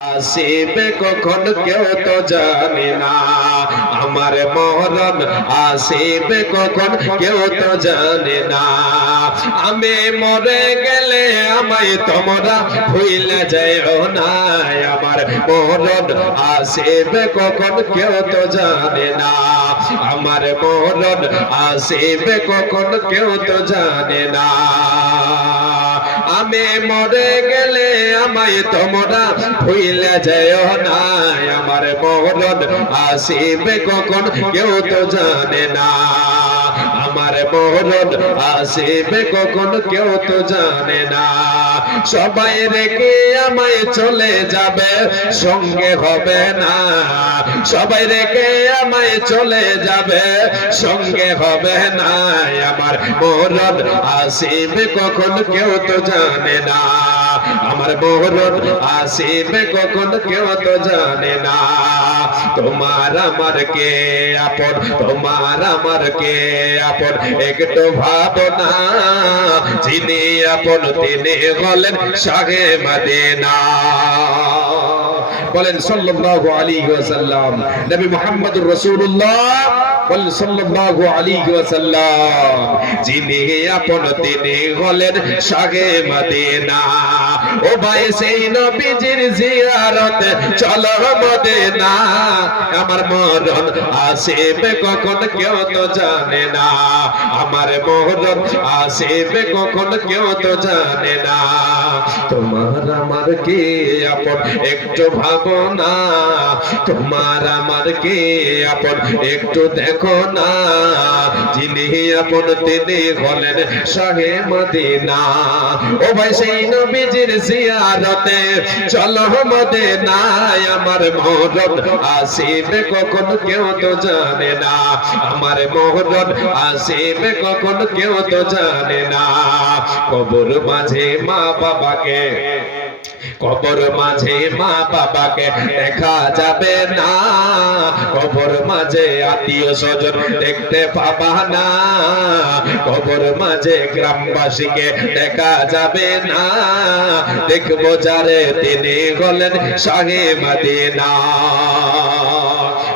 আসিবে কখন কেউ তো জানে না, আমার মরণ আসিবে কখন কেউ তো জানে না। আমি মরে গেলে আমায় তোমরা ভুলে যাও না, আমার মরণ আসিবে কখন কেউ তো জানে না, আমার মরণ আসিবে কখন কেউ তো জানে না। আমি মরে গেলে আমায় তোমরা ভুলে যাও না, আমার মরণ আসিবে কখন কেউ তো জানে না, আমার মরণ আসিবে কখন কেউ তো জানে না। সবাই রেখে আমায় চলে যাবে, সঙ্গে হবে না, সবাই রেখে আমায় চলে যাবে, সঙ্গে হবে না, আমার মরণ আসিবে কখন কেউ তো জানে না, আমার মরণ আসিবে কখন কেউ তো জানে না। তোমার আমার কে আপন, তোমার আমার কে আপন, একটু ভাবনা, যিনি আপন তিনি হলেন শাহে মদিনা। বলেন সাল্লাল্লাহু আলাইহি ওয়াসাল্লাম। নবী মুহাম্মদুর রাসূলুল্লাহ বলেন সাল্লাল্লাহু আলাইহি ওয়াসাল্লাম, যিনি আপন তিনি হলেন শাহে মদিনা। ও ভাই সেই নবীজির জিয়ারত চলো মদিনা, আমার মরণ আসিবে কখন কেউ তো জানে না, আমার মরণ আসিবে কখন কেউ তো জানে না। তোমার আমার কে আপন একটু ভাবো না, তোমার আমার কে আপন একটু দেখো না, যিনি আপন তিনি হলেন শাহে মদিনা। ও ভাই সেই নবীজির জিয়ারতে চলো মদিনা, আমার মরণ আসিবে কখন কেউ তো জানে না, আমার মরণ আসিবে কখন কেউ তো জানে না। কবর মাঝে মা বাবাকে, কবর মাঝে মা বাবাকে দেখা যাবে না, কবর মাঝে আত্মীয় স্বজন দেখতে পাবা না, কবর মাঝে গ্রামবাসীকে দেখা যাবে না, দেখবো যারে তিনি হলেন শাহে মদিনা।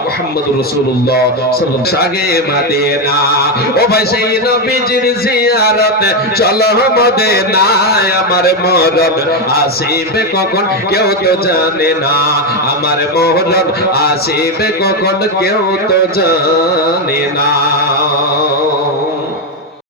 মুহাম্মদুর রাসূলুল্লাহ সাল্লাল্লাহু শাহে মদিনা। ও ভাই সেই নবীজির জিয়ারতে চলো মদিনা, আমার মরণ আসিবে কখন কেউ তো জানে না, আমার মরণ আসিবে কখন কেউ তো জানে না।